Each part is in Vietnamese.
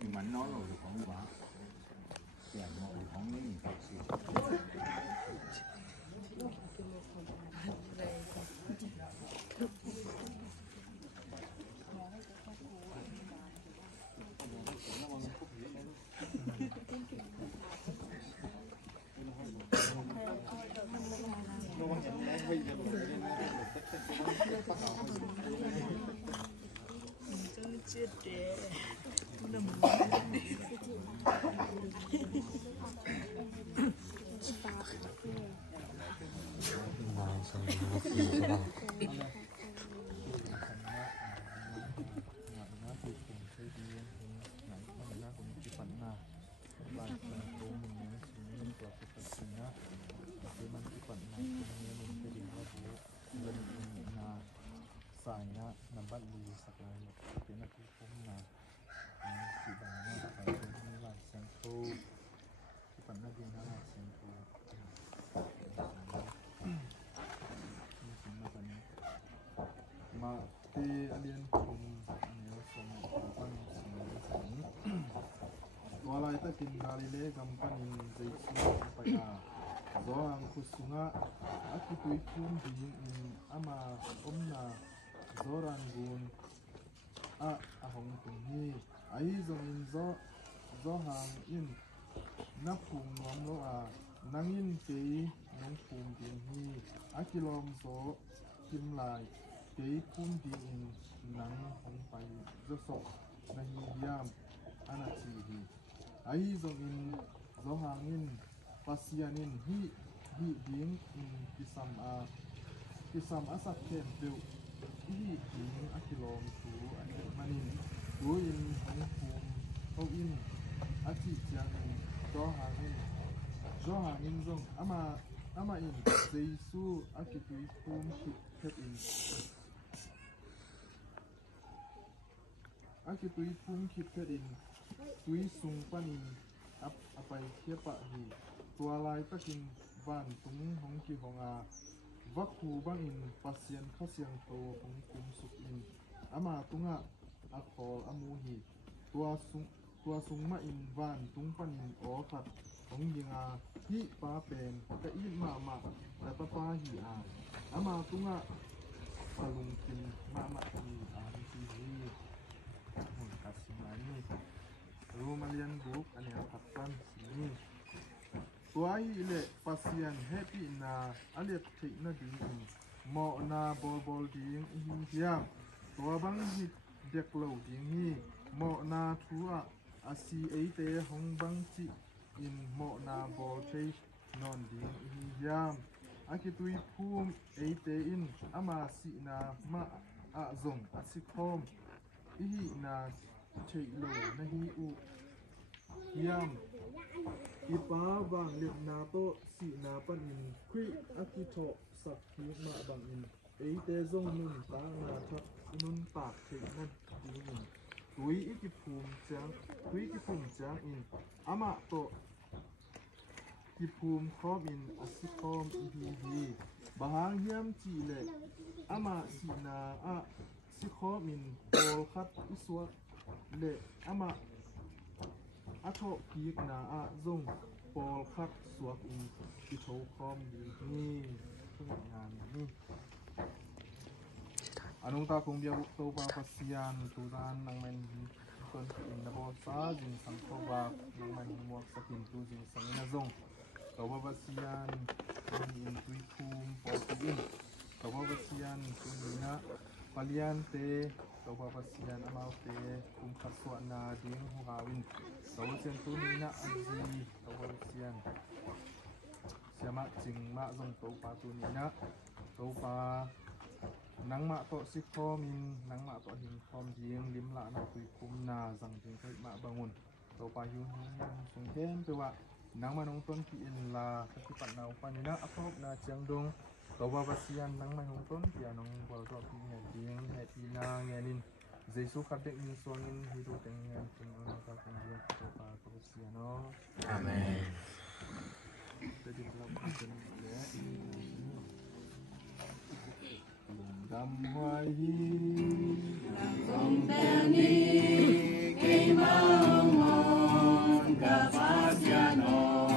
你蛮孬了，我就讲话，这样我就讲你搞事。chết trẻ nó muốn saya nampak di sekolah kena hukum na di bawah apa itu nilai sentuh bukan lagi nilai sentuh ma di alien hukum ini sama kapan sini walau itu tinggal le gampang ini jadi sampai doang kusunga aku tuh hukum di ama omna zoran gun ahong tunghi ai zong in zo hang in na phum nom lo nangin ke nong phum din hi akilom zo kim lai ke phum din in nang hong pai zo so na hi yam ana chi hi ai zong in zo hang in pasianin hi ding in kisam asak ken deu ini ding akilom tu manin tu in hong phum hong in aki chiang in do hangin zong ama in Jesu aki tui phum khet in aki tui phum khet in tui sung panin apai khiepa hi tualai takin van tung hong ki honga vakhu bang in pasien khasiang to hong kum suk in ama tunga akhol amu hi tua sung ma in van tung panin o khat hong dinga hi pa pen ka i ma ta pa hi ama tunga salung kin ma hi hi hon kasimai ni rumalian buk ane khatan ni tuai ile pasian happy na alet thik na ding in mo na bol ding hi hiam tua bang hi deklo ding hi mo na thua asi eite hong bang chi in mo na bol thei non ding hi hiam akitui phum eite in ama si na ma a zong asikhom hi na thei lo na hi u hiam ipa bang lep na to si na panin khui akitho sakhi ma bang in eite zong nun ta na thak nun tak thei na ding tui ki phum chang in ama to ki phum khom in asikhom hi bahang hiam chi le ama si na a sikhom in bol khat iswa le ama atho pik na zong pol khat suak in ki tho khom ni ngan ni anung ta kong bia to pa pasian tu dan nang men ton in na bo sa jing sang kho ba nang man mo sakin tu jing sang na zong to ba pasian in tui khum po tin to ba pasian tu na palian te to ba pasian amau te kum khaswa na ding hu hawin to chen tu ni na anji to ba pasian siama jing ma zong to pa tu ni na to pa nang ma to si khom in nang ma to hing khom jing lim la na tui kum na zang jing kai ma bangun to pa yu sung hem pe wa nang ma nong ton pi in la ki pat na pa ni na apop na chiang dong to ba pasian nang ma nong ton pi anong bol to pi nge ding he pi na ngenin Jesu khatek min songin hidu tengen tum anong ta kong dia to pa to pasian no Amen. jadi belum ada le cầm hoài hi Không tên đi cây mong ngon cà phá cha nó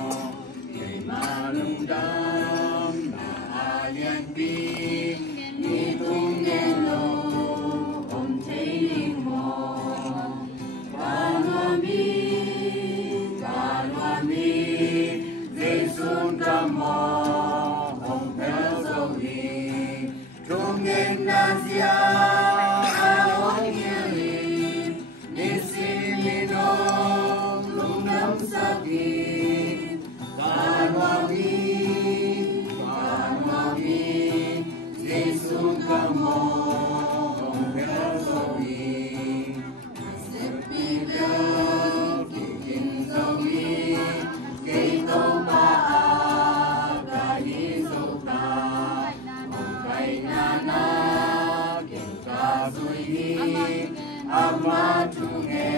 cây ma lung đam na liên bi ni tung nghe lô ông thấy linh mong ca loa mi dây xuống ca mò ông theo dấu hi trung em na zia Ama tunge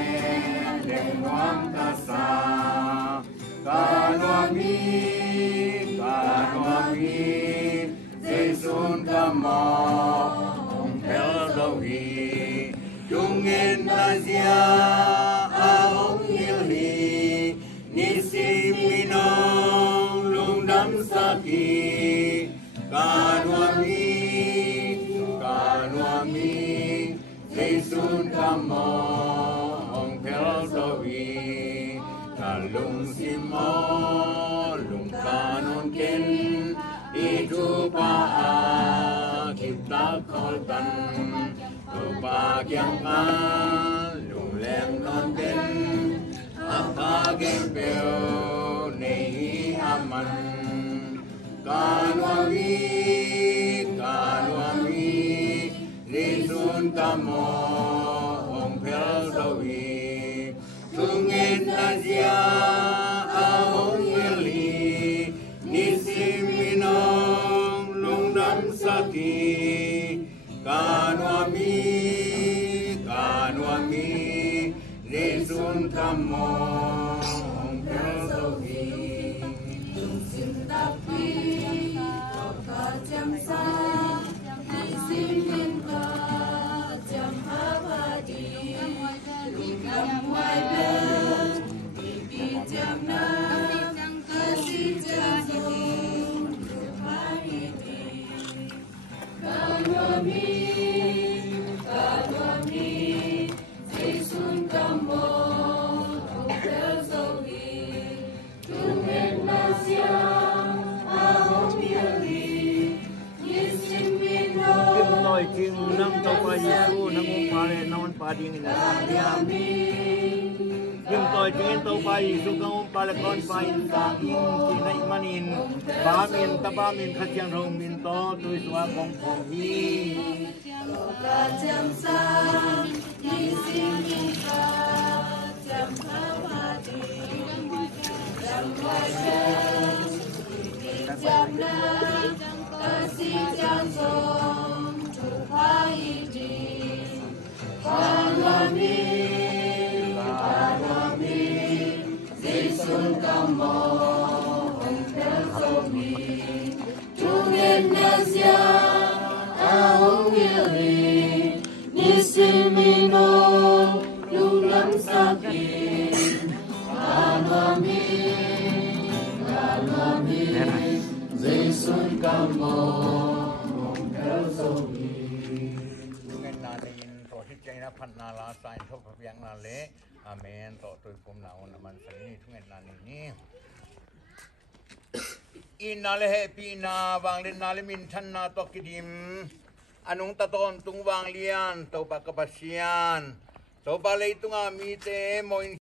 lewang kasa kanwami Jesun kamo pel dohi tungen nazia aong yili nisi minong lungdam saki kanwami Jesun kamo ong pel dohi kalung simo lung kanon ken itu pa kita koltan lupa yang lung leng non ken apa gempel nei aman kanwami Jesun kamo ong pel dohi tungen azia aong yeli nisi minong lungdam saki kanwami Jesun kamo ong pel dohi sim tapi ka jam sa Kim nang tau pa Yesu nang pare naon pa ding na dia Kim toy tingin tau pa Yesu kang pare kon pa in sang kinai manin bamin tabamin khasyang rong min to tu swa kong kong hi ka jam sa ni sim min ka jam ka pa di jam wa jam na ka si jam so kanwami Jesun kamo ong pel dohi tungen nazia aong yeli nisi minong lungdam saki kanwami Jesun kamo ong pel dohiพันนาลาสายทบเพียงนาเลอาเมนต่อตุยกุมนาอุนมันสนีทุกเงินนานี้อินนาเลเฮปีนาวางเลนนาเลมินทันนาตอกิดิมอนุงตะตอนตุงวางเลียนตัวปากกระเชียนตัวปาเลยตุงอามีเตโมอิน